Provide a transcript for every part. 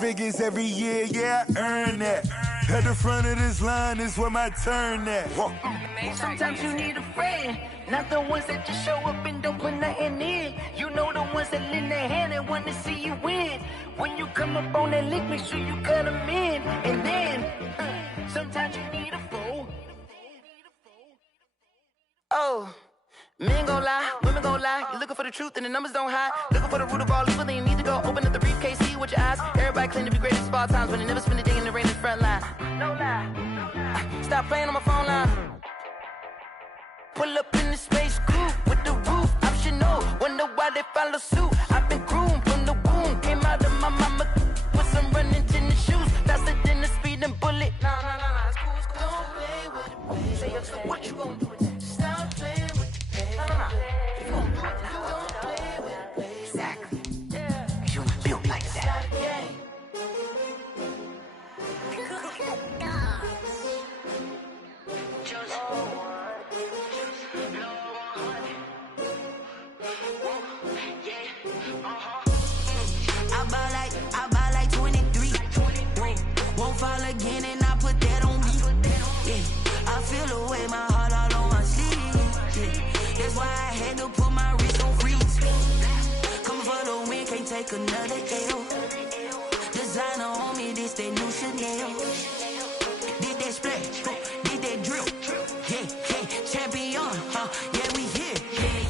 figures every year, yeah, I earn that. At the front of this line is where my turn at. Sometimes you need a friend, not the ones that just show up and don't put nothing in. You know the ones that lend their hand and want to see you win. When you come up on that lick, make sure you cut them in. And then, sometimes you need a fool. Oh, men gon' lie, women gon' lie. You looking for the truth and the numbers don't hide. Looking for the root of all evil, then you need to go open up the briefcase, see with your eyes. Everybody claim to be greatest of all times, but they never spend a day in the rain in the front line. No lie. Stop playing on my phone line. Pull up in the space coupe with the roof optional. Wonder why they follow suit. I've been groomed from the womb. Came out of my mama with some running tennis shoes. Faster than the speeding bullet. No, it's cool, it's cool. Don't play with it, baby. Say, so what you gon' do with it? Stop playing with it, baby. No. You gon' do it, you don't play with it, baby. Exactly. Yeah. Cause you was built like that. I buy like 23. Won't fall again and I put that on me. Yeah, I feel the way my heart all on my sleeve. Yeah, that's why I had to put my wrist on freeze. Coming for the win, can't take another L. Designer on me, this that new Chanel. Did that splash, did that drill. Yeah, champion, yeah, we here.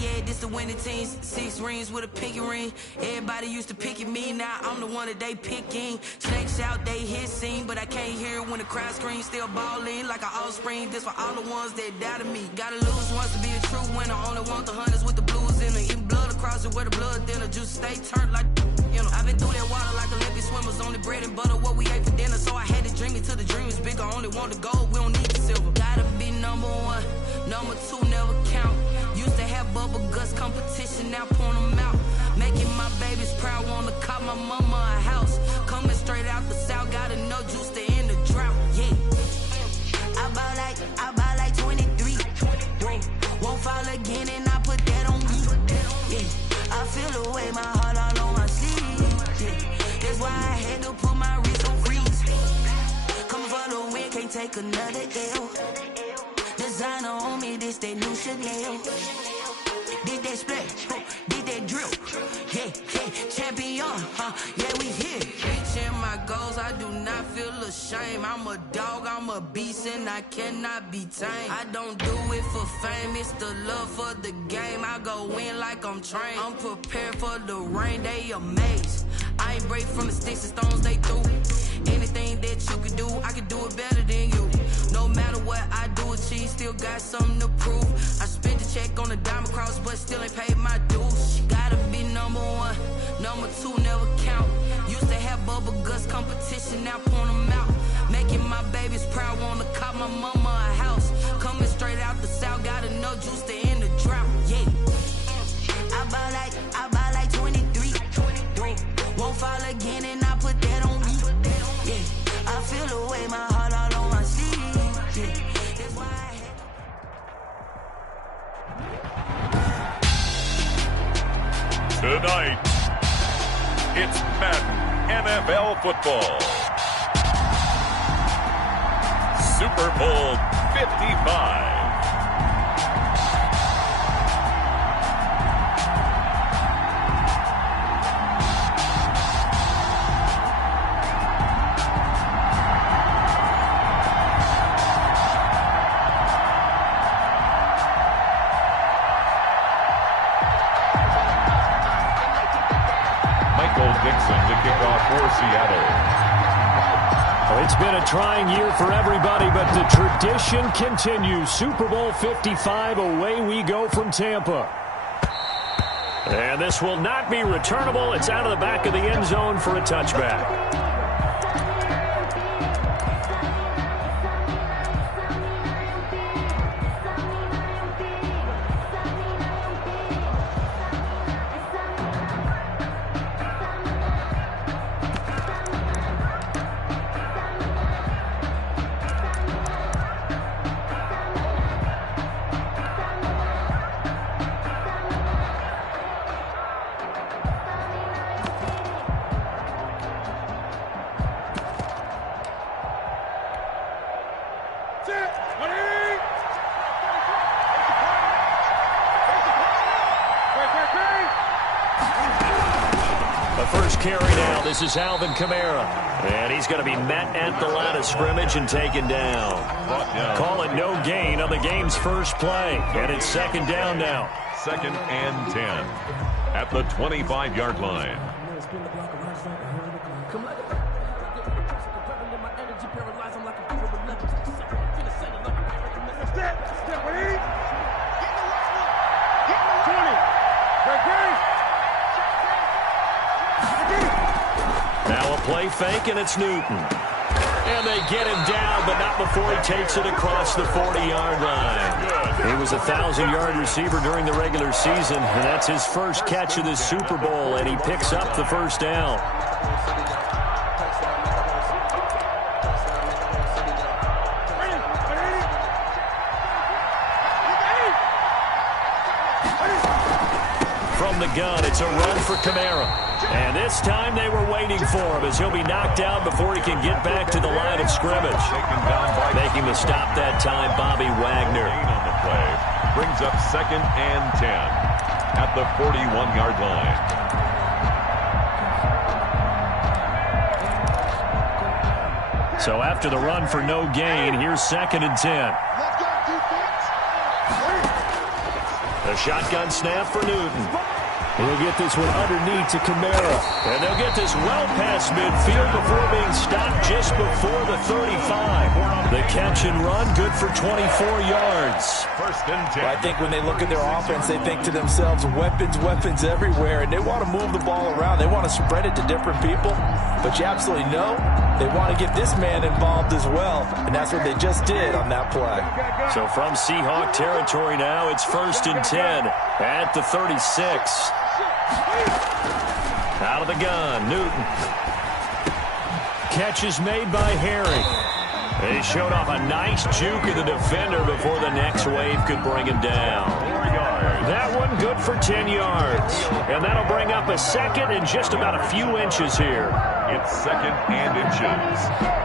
Yeah, this the winning team. 6 rings with a pinky ring. Everybody used to pick at me, now I'm the one that they picking. Snakes out, they hit scene, but I can't hear when the crowd screams. Still balling like an offspring. This for all the ones that doubted me. Gotta lose once to be a true winner. Only want the hunters with the blues in it. Eating blood across it where the blood thinner. Juice stay turned like, you know. I've been through that water like Olympic swimmers. Only bread and butter, what we ate for dinner. So I had to dream it till the dream is bigger. Only want the gold, we don't need the silver. Gotta be number 1, number 2 never count. Used to have bubble guts competition, now point them out. Making my babies proud, wanna cop my mama a house. Coming straight out the south, got enough juice to end the drought, yeah. I buy like 23. Won't fall again and I put that on me. Yeah, I feel the way my heart all on my sleeve. Yeah, that's why I had to put my wrist on freeze. Coming for the win, can't take another L. Designer on me, this that new Chanel. Did that splash, did that drill. Yeah, champion, yeah, we here. Reaching my goals, I do not feel ashamed. I'm a dog, I'm a beast, and I cannot be tamed. I don't do it for fame, it's the love for the game. I go in like I'm trained. I'm prepared for the rain, they amazed. I ain't break from the sticks and stones they threw. Anything that you can do, I can do it better than you. No matter what I do, achieve, still got something to prove. I spent the check on the diamond cross, but still ain't paid my dues. Gotta be number 1, number 2 never count. Used to have bubble guts competition, now point them out. Making my babies proud, wanna cop my mama a house. Coming straight out the south, got enough juice to end the drought, yeah. I buy like 23. Won't fall again and I put that on me. Yeah, I feel the way my heart all on my sleeve. Yeah, that's why I had. Tonight, it's Madden NFL football. Super Bowl 55. Dixon to kick off for Seattle. Well, it's been a trying year for everybody, but the tradition continues. Super Bowl 55, away we go from Tampa. And this will not be returnable. It's out of the back of the end zone for a touchback. carry now. This is Alvin Kamara. And he's going to be met at the line of scrimmage and taken down. Call it no gain on the game's first play. And it's second down now. 2nd and 10 at the 25-yard line. Now a play fake, and it's Newton. And they get him down, but not before he takes it across the 40-yard line. He was a 1,000-yard receiver during the regular season, and that's his first catch of this Super Bowl, and he picks up the first down. From the gun, it's a run for Kamara. And this time they were waiting for him as he'll be knocked down before he can get back to the line of scrimmage. Making the stop that time, Bobby Wagner. On the play. Brings up 2nd and 10 at the 41-yard line. So after the run for no gain, here's 2nd and 10. A shotgun snap for Newton. He'll get this one underneath to Kamara. And they'll get this well past midfield before being stopped just before the 35. The catch and run, good for 24 yards. 1st and 10. I think when they look at their offense, they think to themselves, weapons, weapons everywhere. And they want to move the ball around. They want to spread it to different people. But you absolutely know they want to get this man involved as well. And that's what they just did on that play. So from Seahawk territory now, it's 1st and 10 at the 36. Out of the gun, Newton. Catch is made by Harry. He showed off a nice juke of the defender before the next wave could bring him down. 4 yards. That one good for 10 yards. And that'll bring up a second and just about a few inches here. It's 2nd and inches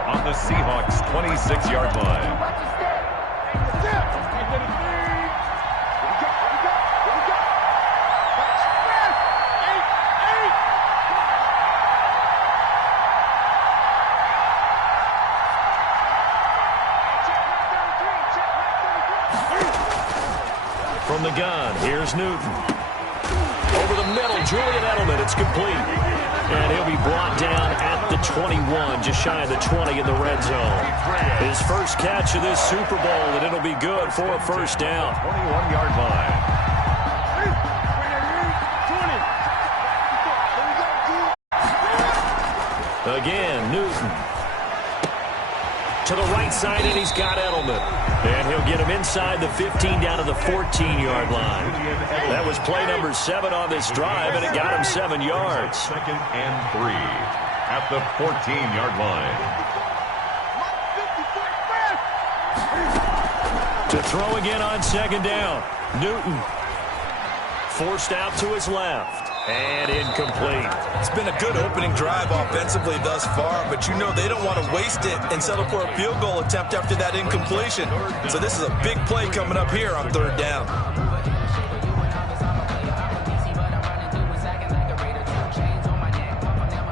on the Seahawks' 26-yard line. From the gun, here's Newton. Over the middle, Julian Edelman, it's complete. And he'll be brought down at the 21, just shy of the 20 in the red zone. His first catch of this Super Bowl, and it'll be good for a first down. 21-yard line. Again, Newton. To the right side, and he's got Edelman. And he'll get him inside the 15 down to the 14-yard line. That was play number 7 on this drive, and it got him 7 yards. 2nd and 3 at the 14-yard line. To throw again on 2nd down. Newton forced out to his left. And incomplete. It's been a good opening drive offensively thus far, but you know they don't want to waste it and settle for a field goal attempt after that incompletion. So this is a big play coming up here on 3rd down.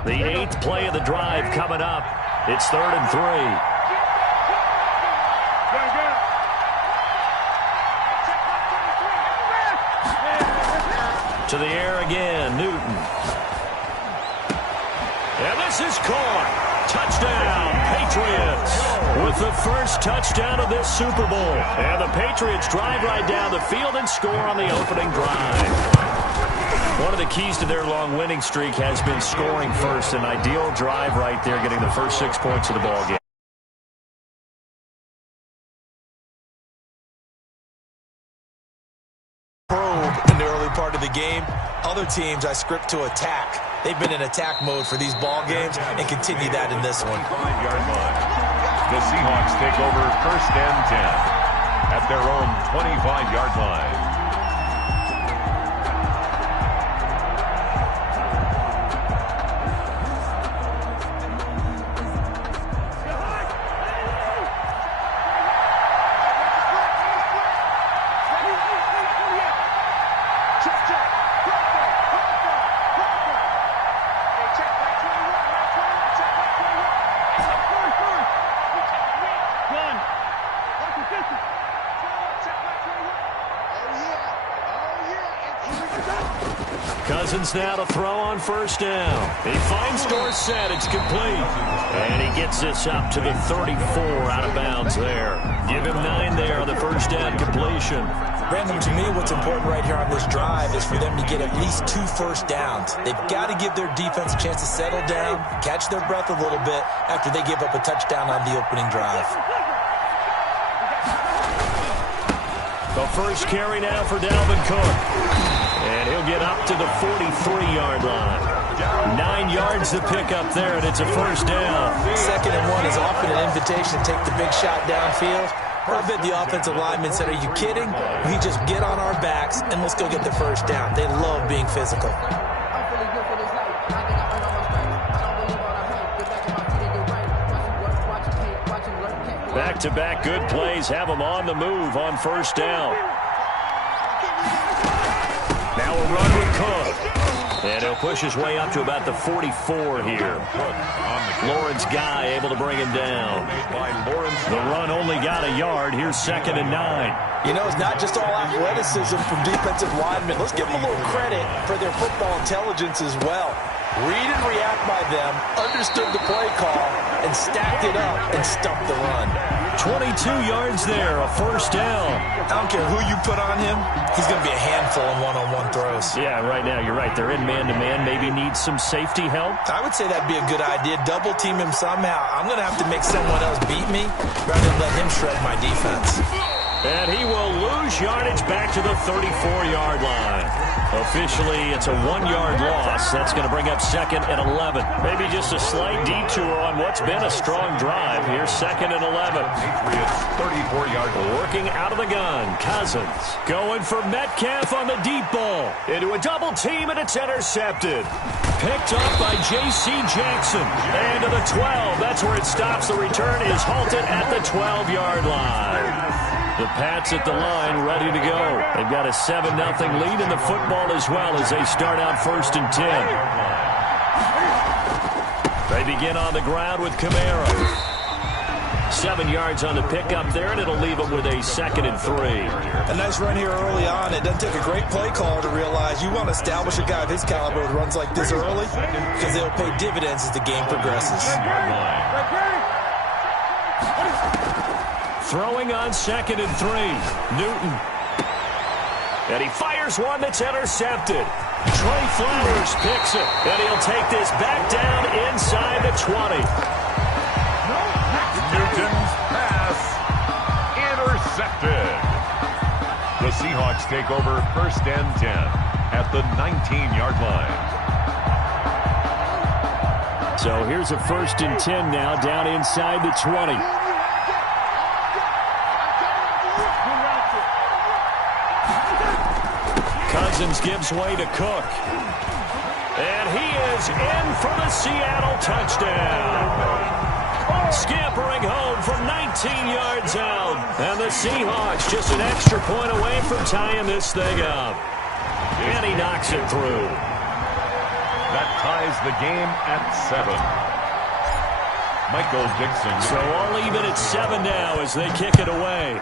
The 8th play of the drive coming up. It's 3rd and 3. To the air again, Newton. And this is caught. Touchdown, Patriots. With the first touchdown of this Super Bowl. And the Patriots drive right down the field and score on the opening drive. One of the keys to their long winning streak has been scoring first. An ideal drive right there, getting the first 6 points of the ball game. In the early part of the game, other teams I script to attack. They've been in attack mode for these ball games and continue that in this one. 5-yard line. The Seahawks take over 1st and 10 at their own 25-yard line. Check. Cousins now to throw on first down. He finds Dorsett. It's complete. And he gets this up to the 34 out of bounds there. Give him 9 there on the first down completion. Brandon, to me, what's important right here on this drive is for them to get at least 2 first downs. They've got to give their defense a chance to settle down, catch their breath a little bit after they give up a touchdown on the opening drive. The first carry now for Dalvin Cook. And he'll get up to the 43-yard line. 9 yards to pick up there, and it's a first down. 2nd and 1 is often an invitation to take the big shot downfield. I bet the offensive lineman said, are you kidding? We just get on our backs and let's go get the first down. They love being physical. Back-to-back good plays have them on the move on first down. Now a run with Cook. And he'll push his way up to about the 44 here. Lawrence Guy able to bring him down. The run only got a yard. Here's 2nd and 9. You know, it's not just all athleticism from defensive linemen. Let's give them a little credit for their football intelligence as well. Read and react by them, understood the play call, and stacked it up and stumped the run. 22 yards there, a first down. I don't care who you put on him, he's going to be a handful in one-on-one throws. Yeah, right now, you're right. They're in man-to-man. Maybe need some safety help. I would say that'd be a good idea. Double team him somehow. I'm going to have to make someone else beat me rather than let him shred my defense. And he will lose yardage back to the 34-yard line. Officially, it's a 1-yard loss. That's going to bring up 2nd and 11. Maybe just a slight detour on what's been a strong drive. Here's 2nd and 11. Patriots 34-yard working out of the gun. Cousins going for Metcalf on the deep ball. Into a double team, and it's intercepted. Picked up by J.C. Jackson. And to the 12. That's where it stops. The return is halted at the 12-yard line. The Pats at the line, ready to go. They've got a 7-0 lead in the football as well as they start out 1st and 10. They begin on the ground with Kamara. 7 yards on the pickup there, and it'll leave them with a 2nd and 3. A nice run here early on. It doesn't take a great play caller to realize you want to establish a guy of his caliber with runs like this early because they'll pay dividends as the game progresses. Throwing on 2nd and 3. Newton. And he fires one that's intercepted. Trey Flowers picks it. And he'll take this back down inside the 20. Newton's pass intercepted. The Seahawks take over 1st and 10 at the 19-yard line. So here's a 1st and 10 now down inside the 20. Cousins gives way to Cook. And he is in for the Seattle touchdown. Scampering home from 19 yards out. And the Seahawks just an extra point away from tying this thing up. And he knocks it through. That ties the game at 7. Michael Dixon. So all even at 7 now as they kick it away.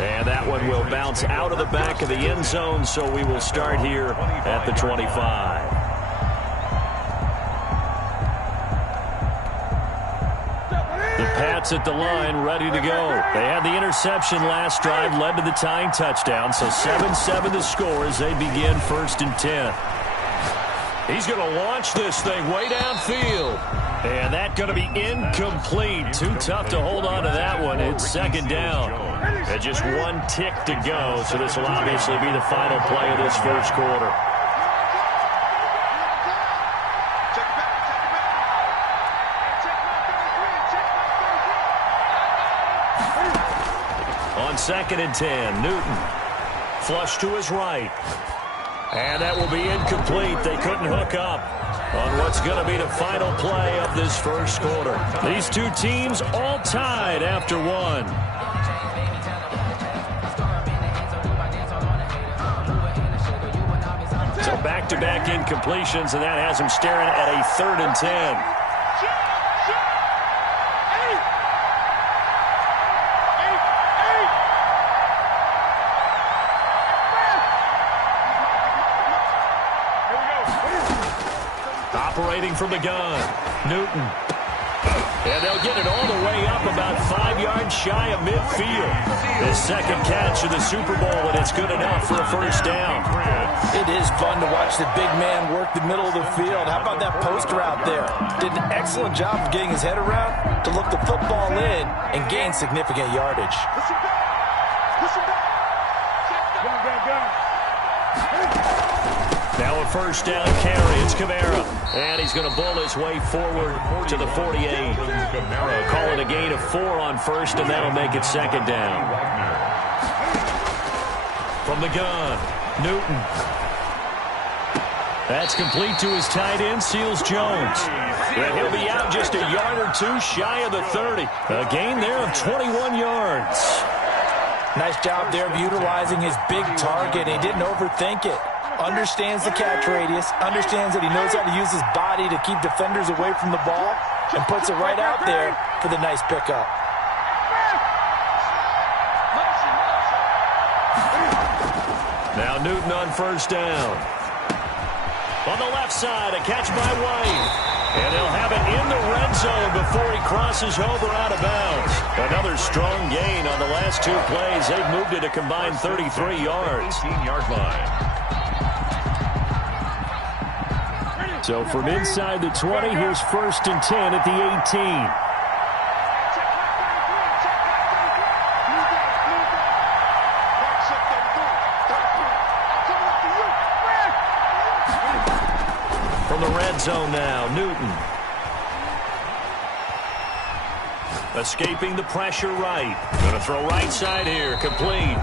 And that one will bounce out of the back of the end zone, so we will start here at the 25. The Pats at the line, ready to go. They had the interception last drive, led to the tying touchdown, so 7-7 the score as they begin 1st and 10. He's going to launch this thing way downfield. And that's going to be incomplete. Too tough to hold on to that one. It's 2nd down. And just 1 tick to go, so this will obviously be the final play of this 1st quarter. On 2nd and 10, Newton. Flush to his right. And that will be incomplete. They couldn't hook up on what's going to be the final play of this 1st quarter. These two teams all tied after 1. So back-to-back incompletions, and that has him staring at a 3rd and 10. Operating from the gun, Newton. And they'll get it all the way up about 5 yards shy of midfield. His second catch of the Super Bowl, and it's good enough for a first down. It is fun to watch the big man work the middle of the field. How about that post route there? Did an excellent job of getting his head around to look the football in and gain significant yardage. Now a first down carry. It's Kamara. And he's going to bull his way forward to the 48. Call it a gain of 4 on first, and that'll make it second down. From the gun, Newton. That's complete to his tight end, Seals Jones. And he'll be out just a yard or two shy of the 30. A gain there of 21 yards. Nice job there of utilizing his big target. He didn't overthink it. Understands the catch radius, understands that he knows how to use his body to keep defenders away from the ball, and puts it right out there for the nice pickup. Now Newton on first down. On the left side, a catch by White. And he'll have it in the red zone before he crosses over out of bounds. Another strong gain on the last 2 plays. They've moved it a combined 33 yards. 18-yard line. So from inside the 20, here's first and 10 at the 18. From the red zone now, Newton. Escaping the pressure right. Going to throw right side here, complete.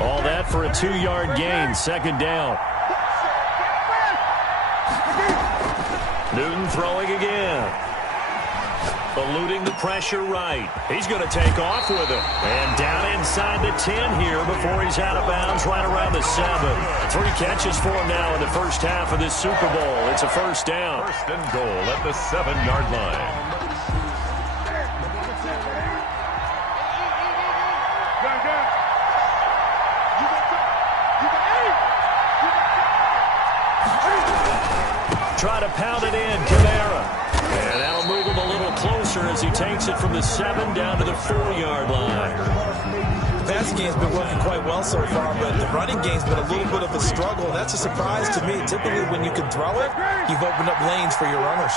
All that for a 2-yard gain, second down. Newton throwing again. Eluding the pressure right. He's going to take off with it. And down inside the 10 here before he's out of bounds right around the 7. 3 catches for him now in the first half of this Super Bowl. It's a first down. First and goal at the 7-yard line. Try to pound it in, Kamara. And that'll move him a little closer as he takes it from the 7 down to the 4-yard line. The passing game's been working quite well so far, but the running game's been a little bit of a struggle. That's a surprise to me. Typically, when you can throw it, you've opened up lanes for your runners.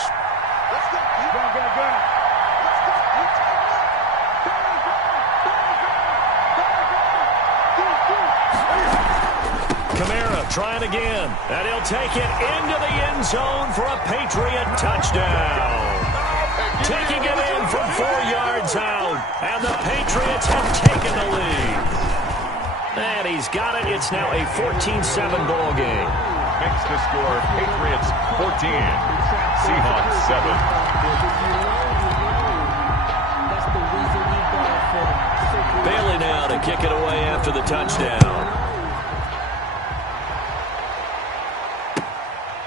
Kamara trying again, and he'll take it into the end zone for a Patriot touchdown. Taking it in from 4 yards out, and the Patriots have taken the lead. And he's got it. It's now a 14-7 ball game. Makes the score Patriots 14, Seahawks 7. Bailey now to kick it away after the touchdown.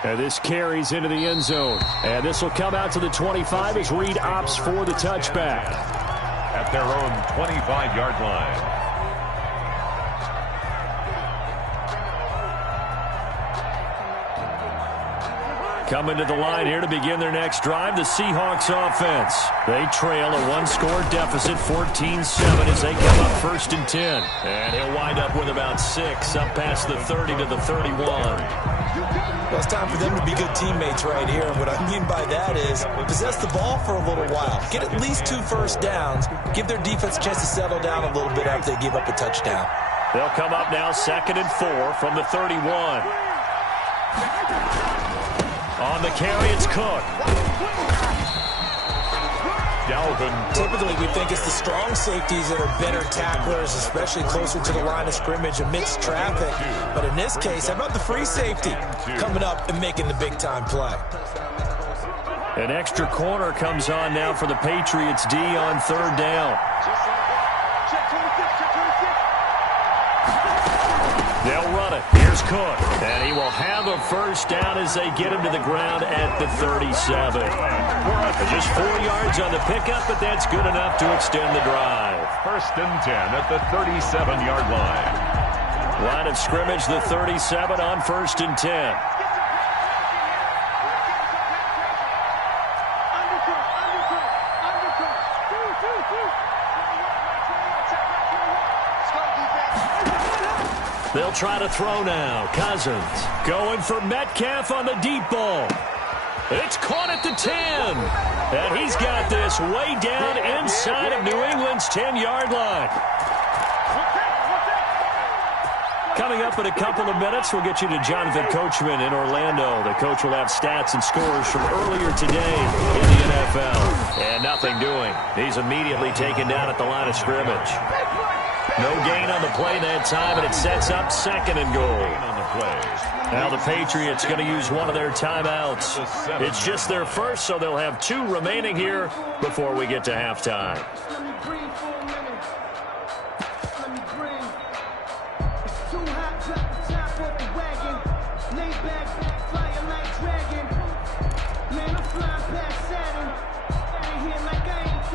And this carries into the end zone. And this will come out to the 25 as Reed opts for the touchback. At their own 25-yard line. Coming to the line here to begin their next drive, the Seahawks offense. They trail a 1-score deficit, 14-7, as they come up first and 10. And he'll wind up with about 6, up past the 30 to the 31. Well, it's time for them to be good teammates right here. And what I mean by that is possess the ball for a little while. Get at least 2 first downs. Give their defense a chance to settle down a little bit after they give up a touchdown. They'll come up now 2nd and 4 from the 31. On the carry, it's Cook. Dalvin. Typically, we think it's the strong safeties that are better tacklers, especially closer to the line of scrimmage amidst traffic. But in this case, how about the free safety coming up and making the big-time play? An extra corner comes on now for the Patriots D on 3rd down. They'll run it. Here's Cook. And he will have a first down as they get him to the ground at the 37. Just 4 yards on the pickup, but that's good enough to extend the drive. First and 10 at the 37-yard line. Line of scrimmage, the 37 on 1st and 10. They'll try to throw now. Cousins going for Metcalf on the deep ball. It's caught at the 10. And he's got this way down inside of New England's 10-yard line. Coming up in a couple of minutes, we'll get you to Jonathan Coachman in Orlando. The coach will have stats and scores from earlier today in the NFL. And nothing doing. He's immediately taken down at the line of scrimmage. No gain on the play that time, and it sets up 2nd and goal. Now the Patriots going to use one of their timeouts. It's just their first, so they'll have 2 remaining here before we get to halftime.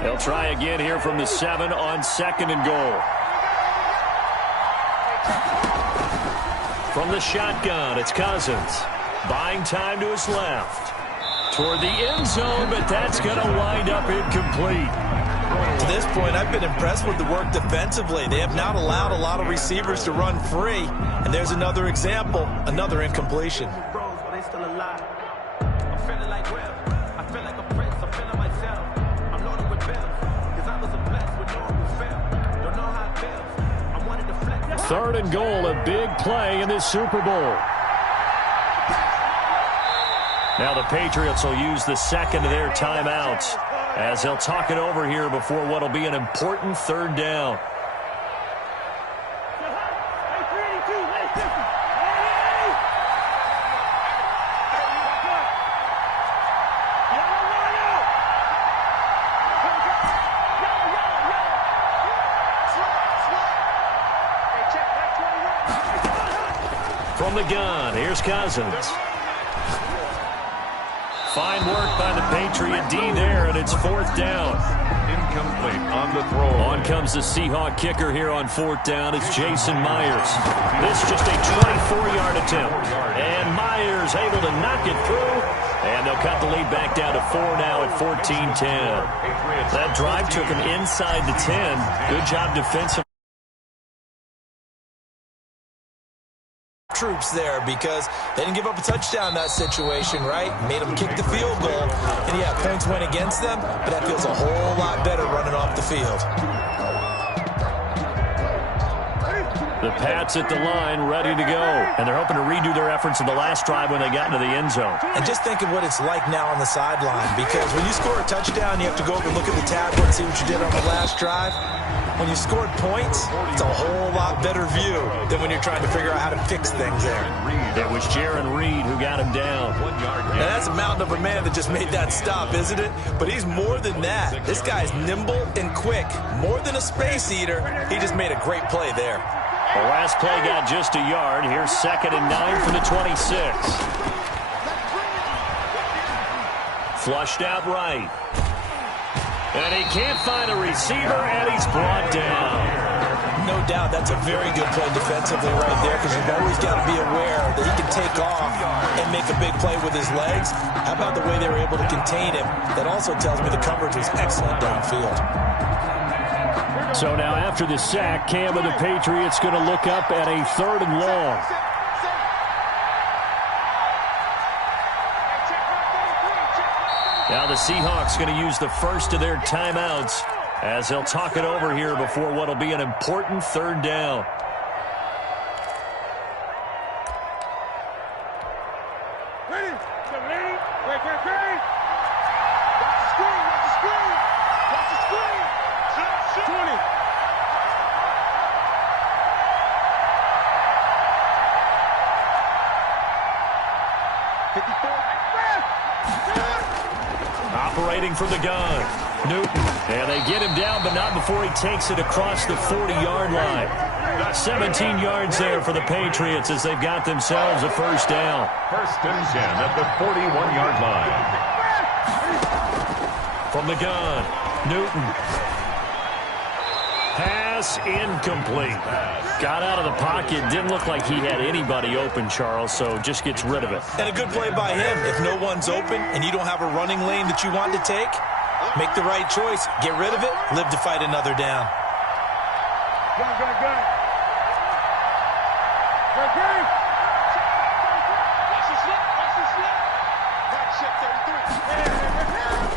They'll try again here from the 7 on 2nd and goal. From the shotgun, it's Cousins. Buying time to his left. Toward the end zone, but that's going to wind up incomplete. To this point, I've been impressed with the work defensively. They have not allowed a lot of receivers to run free. And there's another example, another incompletion. Third and goal, a big play in this Super Bowl. Now the Patriots will use the 2nd of their timeouts as they'll talk it over here before what will be an important 3rd down. From the gun, here's Cousins. Fine work by the Patriot D there, and it's 4th down. Incomplete on the throw. On comes the Seahawk kicker here on 4th down. It's Jason Myers. This is just a 24-yard attempt. And Myers able to knock it through. And they'll cut the lead back down to 4 now at 14-10. That drive took him inside the 10. Good job defensively. Troops there because they didn't give up a touchdown in that situation, right? Made them kick the field goal. And yeah, points went against them, but that feels a whole lot better running off the field. The Pats at the line, ready to go. And they're hoping to redo their efforts in the last drive when they got into the end zone. And just think of what it's like now on the sideline, because when you score a touchdown, you have to go over and look at the tablet and see what you did on the last drive. When you scored points, it's a whole lot better view than when you're trying to figure out how to fix things there. It was Jaron Reed who got him down. Now that's a mountain of a man that just made that stop, isn't it? But he's more than that. This guy's nimble and quick. More than a space eater, he just made a great play there. The last play got just a yard. Here's 2nd and 9 from the 26. Flushed out right. And he can't find a receiver, and he's brought down. No doubt that's a very good play defensively right there, because you've always got to be aware that he can take off and make a big play with his legs. How about the way they were able to contain him? That also tells me the coverage was excellent downfield. So now after the sack, Cam of the Patriots going to look up at a 3rd and long. Now the Seahawks going to use the first of their timeouts as they'll talk it over here before what will be an important 3rd down. Operating from the gun, Newton. And they get him down, but not before he takes it across the 40-yard line. 17 yards there for the Patriots as they've got themselves a 1st down. 1st and 10 at the 41-yard line. From the gun, Newton. Pass incomplete. Got out of the pocket. Didn't look like he had anybody open, Charles, so just gets rid of it. And a good play by him. If no one's open and you don't have a running lane that you want to take, make the right choice. Get rid of it. Live to fight another down.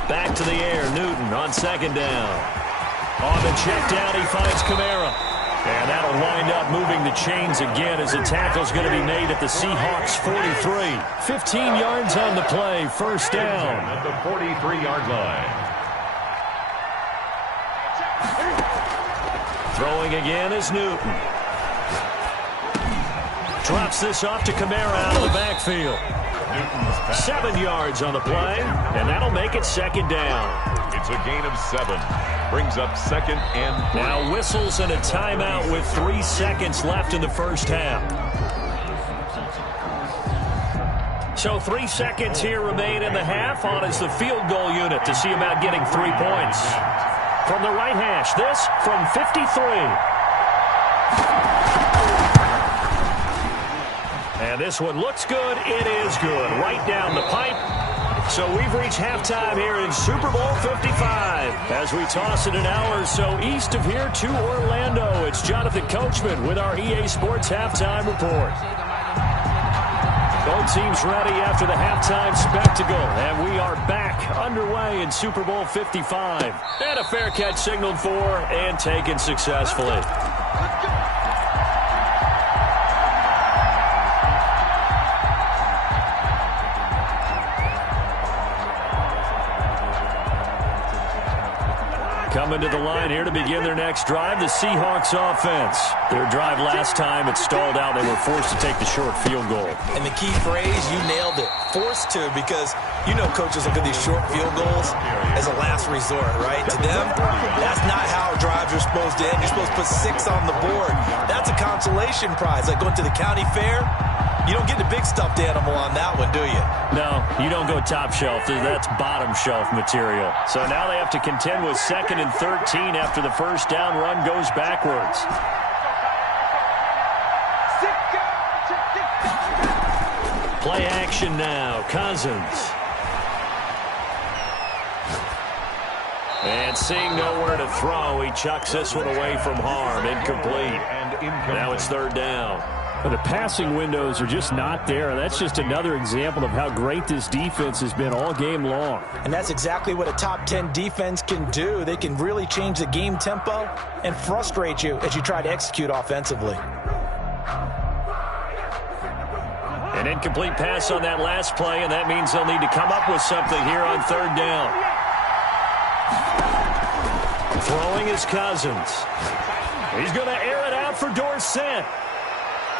Back to the air, Newton on second down. On the check down, he finds Kamara. And that'll wind up moving the chains again as the tackle's going to be made at the Seahawks 43. 15 yards on the play, first down. At the 43-yard line. Throwing again is Newton. Drops this off to Kamara out of the backfield. 7 yards on the play, and that'll make it second down. It's a gain of 7. Brings up second and 3. Now whistles and a timeout with 3 seconds left in the first half. So 3 seconds here remain in the half. On is the field goal unit to see about getting 3 points. From the right hash, this from 53. And this one looks good. It is good. Right down the pipe. So we've reached halftime here in Super Bowl 55. As we toss it an hour or so east of here to Orlando, it's Jonathan Coachman with our EA Sports Halftime Report. Both teams ready after the halftime spectacle, and we are back underway in Super Bowl 55. And a fair catch signaled for and taken successfully. Coming to the line here to begin their next drive, the Seahawks offense. Their drive last time, it stalled out. They were forced to take the short field goal. And the key phrase, you nailed it, forced to, because you know coaches look at these short field goals as a last resort, right? To them, that's not how drives are supposed to end. You're supposed to put 6 on the board. That's a consolation prize, like going to the county fair. You don't get the big stuffed animal on that one, do you? No, you don't go top shelf. That's bottom shelf material. So now they have to contend with 2nd and 13 after the first down run goes backwards. Play action now. Cousins. And seeing nowhere to throw, he chucks this one away from harm. Incomplete. Now it's 3rd down. But the passing windows are just not there. That's just another example of how great this defense has been all game long. And that's exactly what a top 10 defense can do. They can really change the game tempo and frustrate you as you try to execute offensively. An incomplete pass on that last play, and that means they'll need to come up with something here on 3rd down. Throwing is Cousins. He's going to air it out for Dorsett.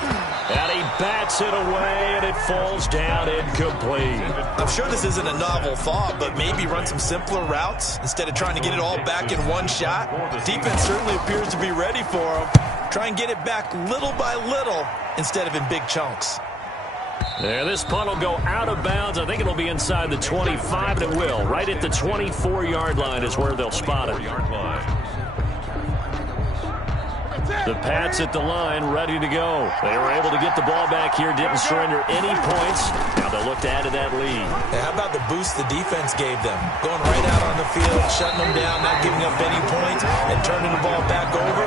And he bats it away, and it falls down incomplete. I'm sure this isn't a novel thought, but maybe run some simpler routes instead of trying to get it all back in one shot. Defense certainly appears to be ready for him. Try and get it back little by little instead of in big chunks. There, this punt will go out of bounds. I think it'll be inside the 25, and it will. Right at the 24-yard line is where they'll spot it. The Pats at the line, ready to go. They were able to get the ball back here, didn't surrender any points. Now they'll look to add to that lead. Yeah, how about the boost the defense gave them? Going right out on the field, shutting them down, not giving up any points, and turning the ball back over.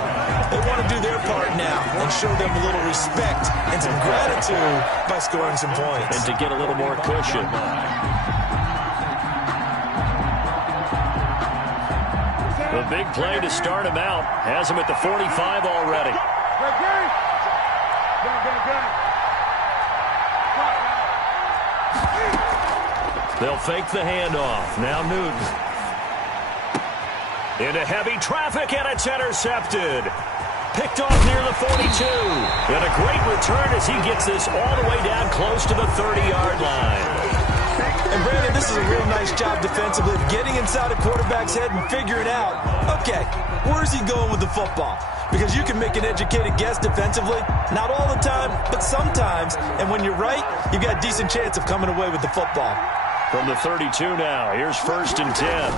They want to do their part now and show them a little respect and some gratitude by scoring some points. And to get a little more cushion. The big play to start him out has him at the 45 already. They'll fake the handoff. Now Newton. Into heavy traffic, and it's intercepted. Picked off near the 42. And a great return as he gets this all the way down close to the 30-yard line. And Brandon, this is a real nice job defensively of getting inside a quarterback's head and figuring out, okay, where's he going with the football? Because you can make an educated guess defensively, not all the time, but sometimes. And when you're right, you've got a decent chance of coming away with the football. From the 32 now, here's 1st and 10.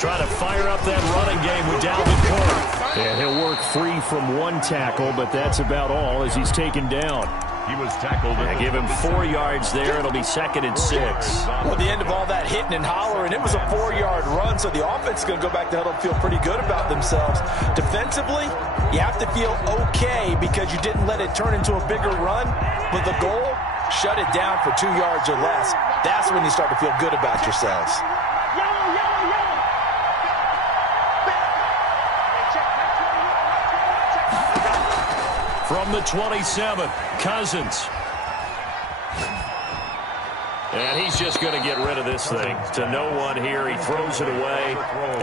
Trying to fire up that running game with Dalvin Cook. And he'll work free from 1 tackle, but that's about all as he's taken down. He was tackled. I give him 4 yards there. It'll be 2nd and 6. Well, at the end of all that hitting and hollering, it was a 4-yard run, so the offense is going to go back to huddle and feel pretty good about themselves. Defensively, you have to feel okay because you didn't let it turn into a bigger run. But the goal, shut it down for 2 yards or less. That's when you start to feel good about yourselves. From the 27, Cousins. And he's just going to get rid of this thing. To no one here. He throws it away,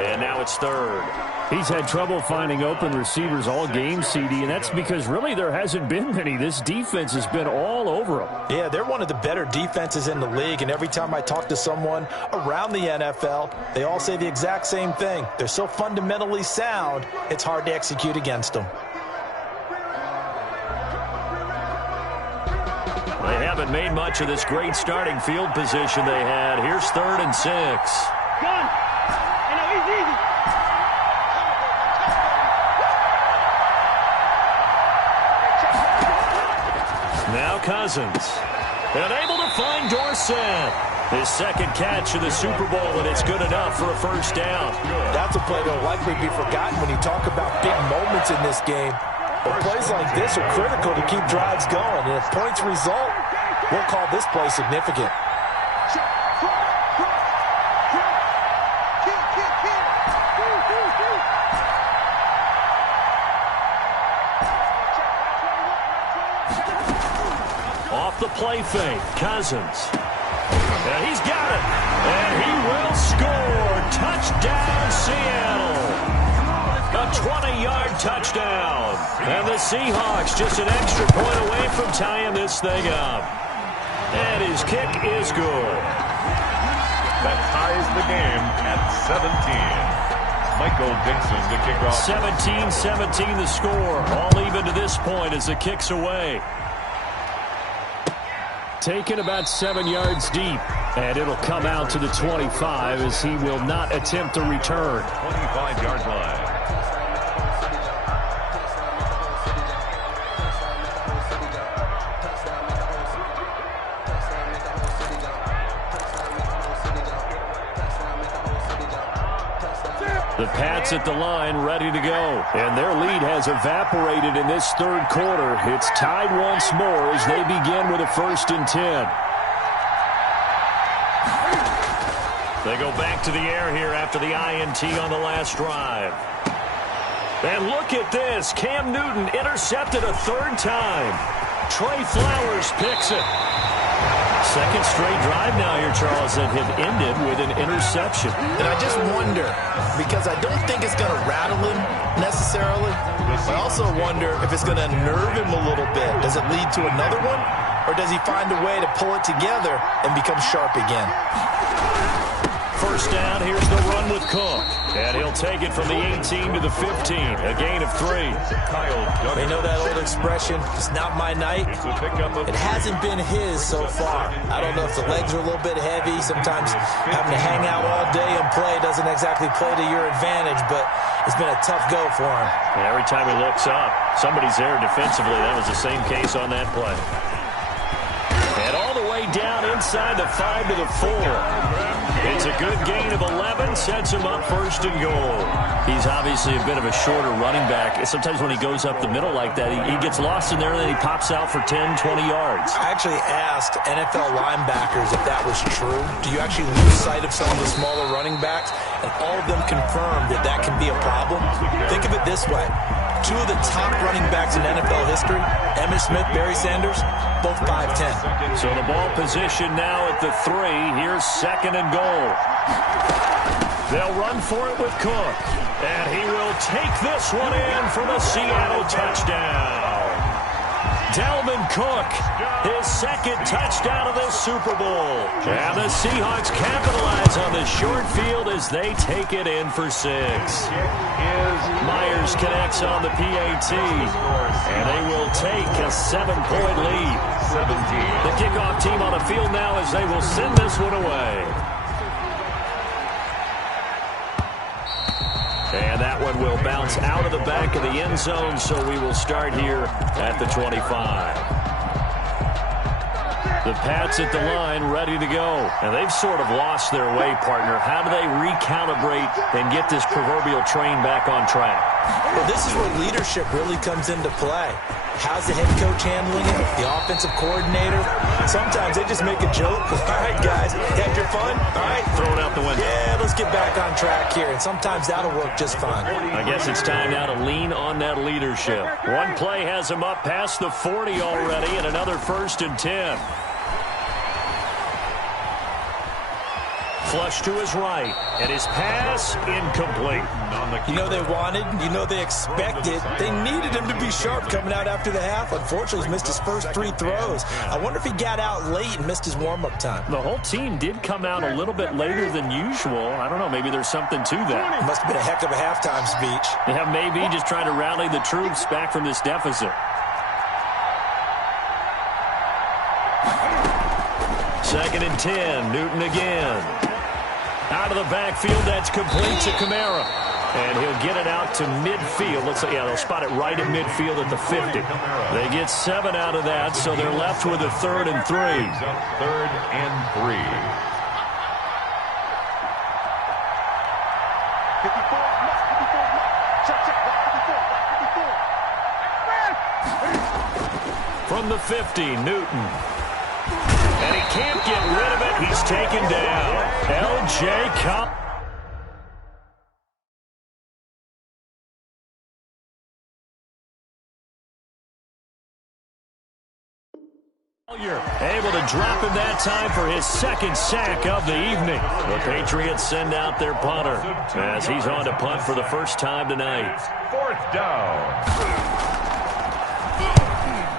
and now it's third. He's had trouble finding open receivers all game, CD, and that's because really there hasn't been many. This defense has been all over him. Yeah, they're one of the better defenses in the league, and every time I talk to someone around the NFL, they all say the exact same thing. They're so fundamentally sound, it's hard to execute against them. They haven't made much of this great starting field position they had. Here's 3rd and 6. Now Cousins. And able to find Dorsett. His second catch of the Super Bowl, and it's good enough for a first down. That's a play that will likely be forgotten when you talk about big moments in this game. But plays like this are critical to keep drives going. And if points result, we'll call this play significant. Off the play fake, Cousins. And he's got it. And he will score. Touchdown, Seattle. A 20-yard touchdown. And the Seahawks just an extra point away from tying this thing up. And his kick is good. That ties the game at 17. Michael Dixon to kick off. 17-17 the score. All even to this point as the kick's away. Taken about 7 yards deep. And it'll come out to the 25 as he will not attempt to return. 25-yard line. The Pats at the line, ready to go. And their lead has evaporated in this third quarter. It's tied once more as they begin with a 1st and 10. They go back to the air here after the INT on the last drive. And look at this. Cam Newton intercepted a 3rd time. Trey Flowers picks it. Second straight drive now here, Charles, that have ended with an interception. And I just wonder, because I don't think it's going to rattle him necessarily. I also wonder if it's going to unnerve him a little bit. Does it lead to another one? Or does he find a way to pull it together and become sharp again? First down, here's the run with Cook. And he'll take it from the 18 to the 15. A gain of 3. They know that old expression, it's not my night. It hasn't been his so far. I don't know if the legs are a little bit heavy. Sometimes having to hang out all day and play doesn't exactly play to your advantage, but it's been a tough go for him. And every time he looks up, somebody's there defensively. That was the same case on that play. And all the way down inside the 5 to the 4. It's a good gain of 11, sets him up 1st and goal. He's obviously a bit of a shorter running back. Sometimes when he goes up the middle like that, he gets lost in there and then he pops out for 10, 20 yards. I actually asked NFL linebackers if that was true. Do you actually lose sight of some of the smaller running backs? And all of them confirmed that that can be a problem. Think of it this way. 2 of the top running backs in NFL history, Emmitt Smith, Barry Sanders, both 5'10". So the ball position now at the 3. Here's 2nd and goal. They'll run for it with Cook. And he will take this one in for the Seattle touchdown. Dalvin Cook, his 2nd touchdown of this Super Bowl. And the Seahawks capitalize on the short field as they take it in for 6. Myers connects on the PAT. And they will take a 7-point lead. 17. The kickoff team on the field now as they will send this one away. And that one will bounce out of the back of the end zone, so we will start here at the 25. The Pats at the line, ready to go. And they've sort of lost their way, partner. How do they recalibrate and get this proverbial train back on track? Well, this is where leadership really comes into play. How's the head coach handling it? The offensive coordinator? Sometimes they just make a joke. All right, guys, had your fun? All right. Throw it out the window. Yeah, let's get back on track here. And sometimes that'll work just fine. I guess it's time now to lean on that leadership. One play has him up past the 40 already, and another 1st and 10. Flush to his right, and his pass incomplete. You know they wanted, you know they expected. They needed him to be sharp coming out after the half. Unfortunately, he's missed his first 3 throws. I wonder if he got out late and missed his warm-up time. The whole team did come out a little bit later than usual. I don't know, maybe there's something to that. It must have been a heck of a halftime speech. Yeah, maybe just trying to rally the troops back from this deficit. 2nd and 10, Newton again. Out of the backfield, that's complete to Kamara. And he'll get it out to midfield. Looks like, yeah, they'll spot it right at midfield at the 50. They get 7 out of that, so they're left with a 3rd and 3. 3rd and 3. From the 50, Newton. And he can't get rid of it. He's taken down. L.J. Cup. Able to drop him that time for his 2nd sack of the evening. The Patriots send out their punter as he's on to punt for the first time tonight. 4th down.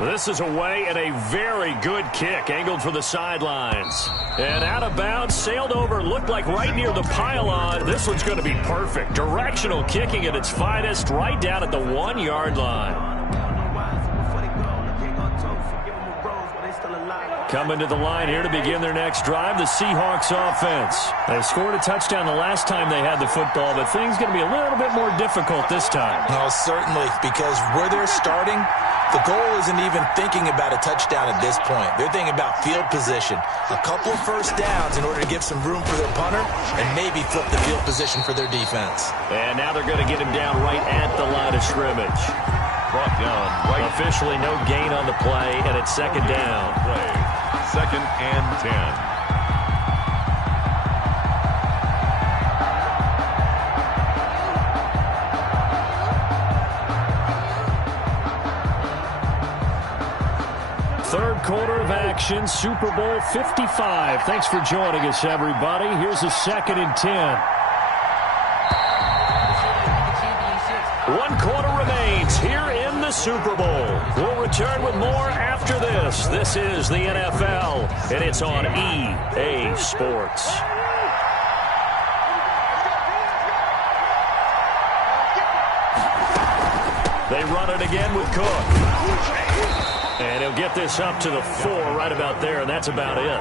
This is away and a very good kick angled for the sidelines. And out of bounds, sailed over, looked like right near the pylon. This one's going to be perfect. Directional kicking at its finest, right down at the 1-yard line. Coming to the line here to begin their next drive, the Seahawks offense. They scored a touchdown the last time they had the football, but things going to be a little bit more difficult this time. No, certainly, because where they're starting, the goal isn't even thinking about a touchdown at this point. They're thinking about field position. A couple of 1st downs in order to give some room for their punter and maybe flip the field position for their defense. And now they're going to get him down right at the line of scrimmage. Brought down right. Officially no gain on the play, and it's 2nd down. Play. 2nd and 10. Third quarter of action, Super Bowl 55. Thanks for joining us, everybody. Here's a 2nd and 10. 1 quarter remains here in the Super Bowl. We'll return with more after this. This is the NFL, and it's on EA Sports. They run it again with Cook. And he'll get this up to the 4 right about there, and that's about it.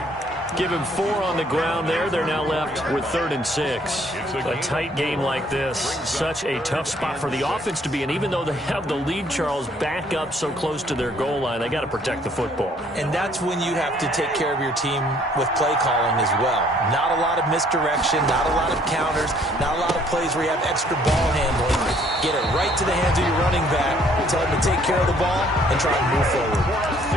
Give him 4 on the ground there. They're now left with 3rd and 6. A tight game like this, such a tough spot for the offense to be in. Even though they have the lead, Charles, back up so close to their goal line, they got to protect the football. And that's when you have to take care of your team with play calling as well. Not a lot of misdirection, not a lot of counters, not a lot of plays where you have extra ball handling. Get it right to the hands of your running back, tell him to take care of the ball, and try and move forward.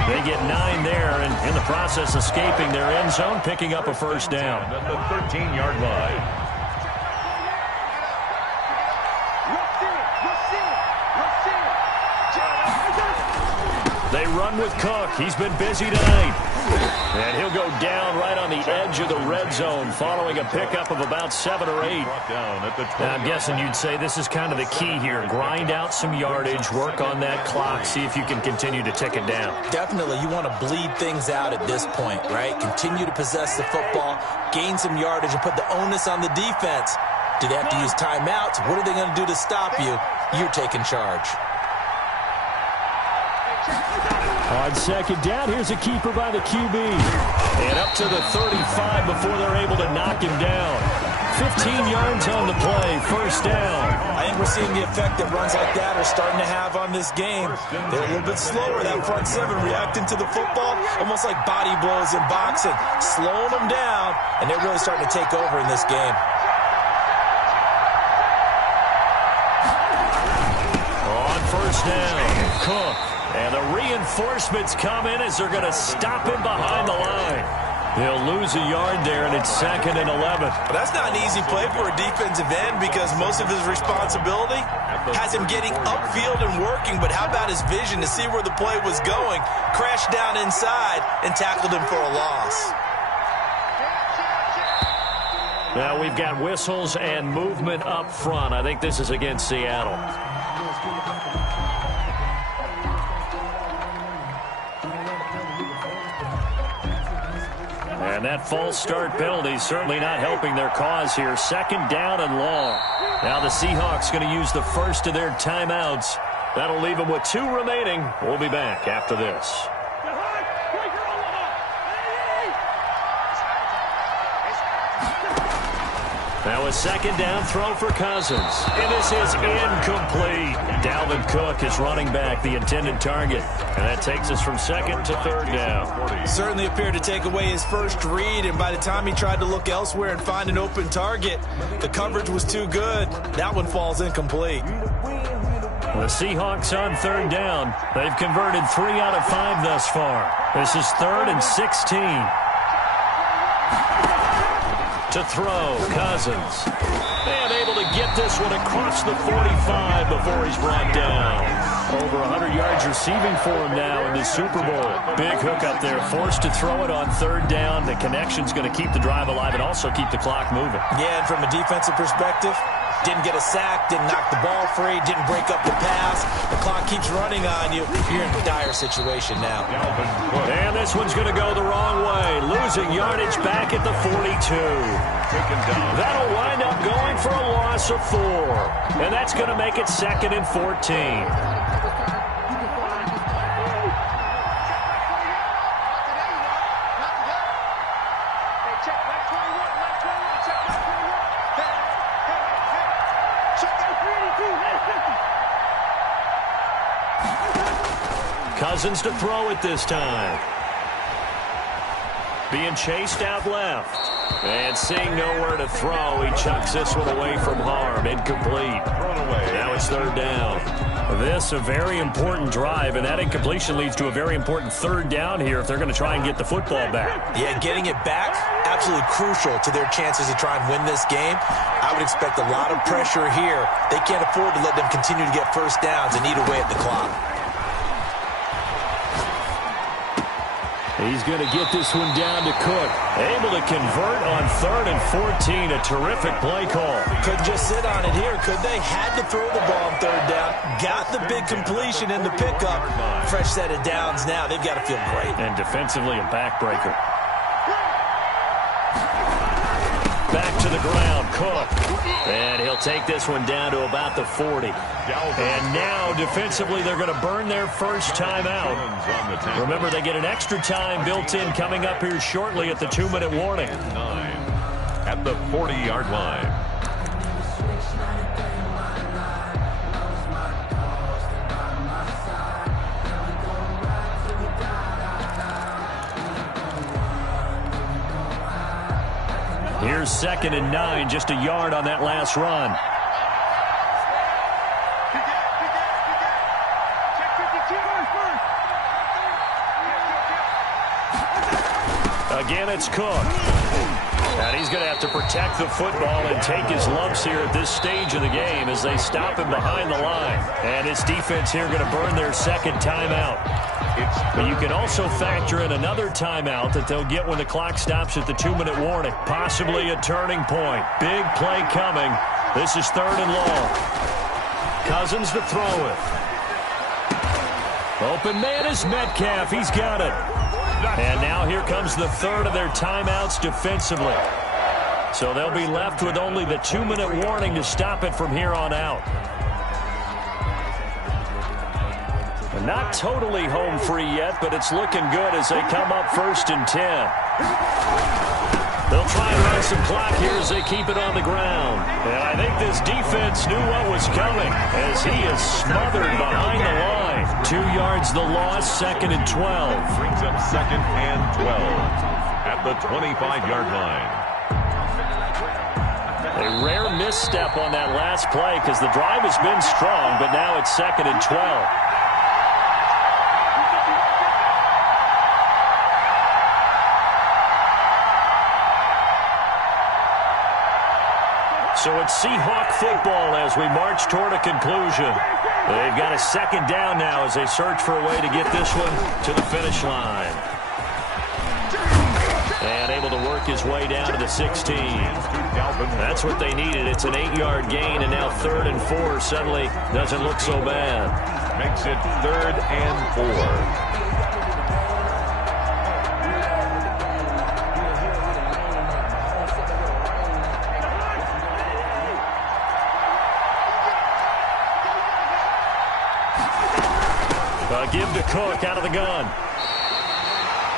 They get 9 there, and in the process escaping their end zone, picking up a 1st down. At the 13-yard line. They run with Cook. He's been busy tonight. And he'll go down right on the edge of the red zone following a pickup of about 7 or 8. Now, I'm guessing you'd say this is kind of the key here. Grind out some yardage, work on that clock, see if you can continue to tick it down. Definitely. You want to bleed things out at this point, right? Continue to possess the football, gain some yardage, and put the onus on the defense. Do they have to use timeouts? What are they going to do to stop you? You're taking charge. On 2nd down, here's a keeper by the QB. And up to the 35 before they're able to knock him down. 15 yards on the play, 1st down. I think we're seeing the effect that runs like that are starting to have on this game. They're a little bit slower, that front 7, reacting to the football, almost like body blows in boxing, slowing them down, and they're really starting to take over in this game. first down. Cook. And the reinforcements come in as they're going to stop him behind the line. He'll lose a yard there, and it's 2nd and 11. But that's not an easy play for a defensive end because most of his responsibility has him getting upfield and working. But how about his vision to see where the play was going, crashed down inside, and tackled him for a loss. Now we've got whistles and movement up front. I think this is against Seattle. And that false start penalty certainly not helping their cause here. 2nd down and long. Now the Seahawks going to use the first of their timeouts. That'll leave them with 2 remaining. We'll be back after this. Now a 2nd down throw for Cousins. And this is incomplete. Dalvin Cook is running back, the intended target. And that takes us from 2nd to 3rd down. Certainly appeared to take away his first read, and by the time he tried to look elsewhere and find an open target, the coverage was too good. That one falls incomplete. The Seahawks on 3rd down. They've converted 3 out of 5 thus far. This is 3rd and 16. To throw, Cousins. And able to get this one across the 45 before he's brought down. Over 100 yards receiving for him now in the Super Bowl. Big hook up there, forced to throw it on 3rd down. The connection's going to keep the drive alive and also keep the clock moving. Yeah, and from a defensive perspective, didn't get a sack, didn't knock the ball free, didn't break up the pass. The clock keeps running on you. You're in a dire situation now. And this one's going to go the wrong way. Losing yardage back at the 42. That'll wind up going for a loss of 4. And that's going to make it 2nd and 14. Cousins to throw it this time. Being chased out left. And seeing nowhere to throw, he chucks this one away from harm. Incomplete. Now it's 3rd down. This a very important drive, and that incompletion leads to a very important 3rd down here if they're going to try and get the football back. Yeah, getting it back, absolutely crucial to their chances to try and win this game. I would expect a lot of pressure here. They can't afford to let them continue to get first downs and eat away at the clock. He's going to get this one down to Cook. Able to convert on 3rd and 14. A terrific play call. Couldn't just sit on it here, could they? Had to throw the ball on 3rd down. Got the big completion in the pickup. Fresh set of downs now. They've got to feel great. And defensively a backbreaker. Back to the ground, Cook. And he'll take this one down to about the 40. And now, defensively, they're going to burn their first timeout. Remember, they get an extra time built in coming up here shortly at the 2-minute warning. 9 at the 40-yard line. Here's 2nd and 9, just a yard on that last run. Again, it's Cook. And he's going to have to protect the football and take his lumps here at this stage of the game as they stop him behind the line. And his defense here going to burn their 2nd timeout. But you can also factor in another timeout that they'll get when the clock stops at the 2-minute warning. Possibly a turning point. Big play coming. This is 3rd and long. Cousins to throw it. Open man is Metcalf. He's got it. And now here comes the 3rd of their timeouts defensively. So they'll be left with only the 2-minute warning to stop it from here on out. Not totally home free yet, but it's looking good as they come up 1st and 10. They'll try and run some clock here as they keep it on the ground. And I think this defense knew what was coming as he is smothered behind the line. 2 yards the loss, 2nd and 12. Brings up 2nd and 12 at the 25-yard line. A rare misstep on that last play because the drive has been strong, but now it's 2nd and 12. So it's Seahawk football as we march toward a conclusion. They've got a 2nd down now as they search for a way to get this one to the finish line. And able to work his way down to the 16. That's what they needed. It's an 8-yard gain, and now 3rd and 4 suddenly doesn't look so bad. Makes it 3rd and 4. Give to Cook out of the gun.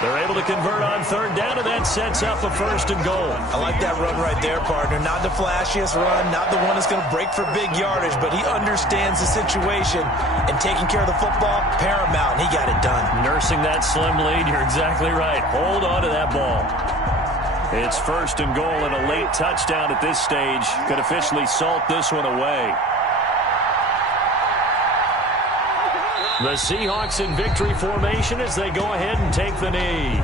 They're able to convert on 3rd down, and that sets up a 1st and goal. I like that run right there, partner. Not the flashiest run, not the one that's going to break for big yardage, but he understands the situation, and taking care of the football, paramount, and he got it done. Nursing that slim lead, you're exactly right. Hold on to that ball. It's 1st and goal, and a late touchdown at this stage could officially salt this one away. The Seahawks in victory formation as they go ahead and take the knee.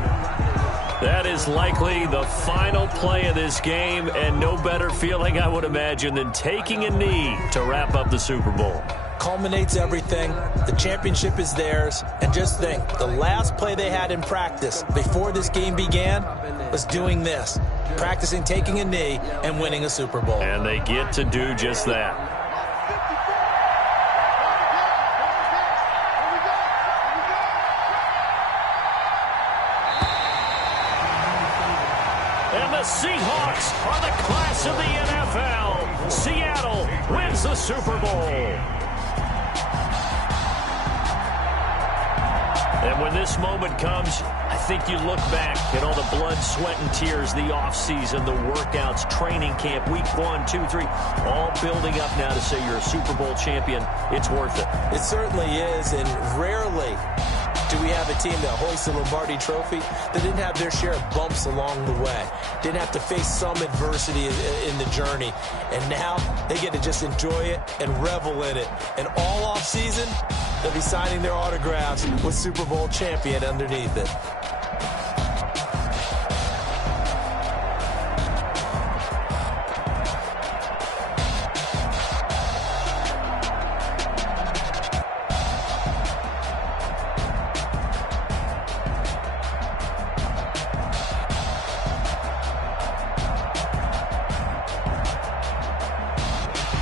That is likely the final play of this game, and no better feeling, I would imagine, than taking a knee to wrap up the Super Bowl. Culminates everything. The championship is theirs. And just think, the last play they had in practice before this game began was doing this. Practicing taking a knee and winning a Super Bowl. And they get to do just that. Seahawks are the class of the NFL. Seattle wins the Super Bowl. And when this moment comes, I think you look back at all the blood, sweat, and tears, the offseason, the workouts, training camp, week 1, 2, 3, all building up now to say you're a Super Bowl champion. It's worth it. It certainly is, and rarely do we have a team that hoists the Lombardi Trophy that didn't have their share of bumps along the way, didn't have to face some adversity in the journey, and now they get to just enjoy it and revel in it. And all off season, they'll be signing their autographs with Super Bowl champion underneath it.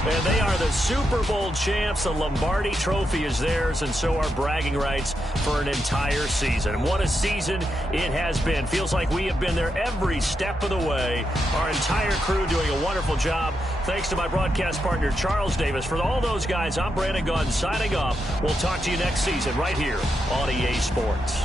And they are the Super Bowl champs. The Lombardi Trophy is theirs, and so are bragging rights for an entire season. What a season it has been. Feels like we have been there every step of the way. Our entire crew doing a wonderful job. Thanks to my broadcast partner, Charles Davis. For all those guys, I'm Brandon Gunn signing off. We'll talk to you next season right here on EA Sports.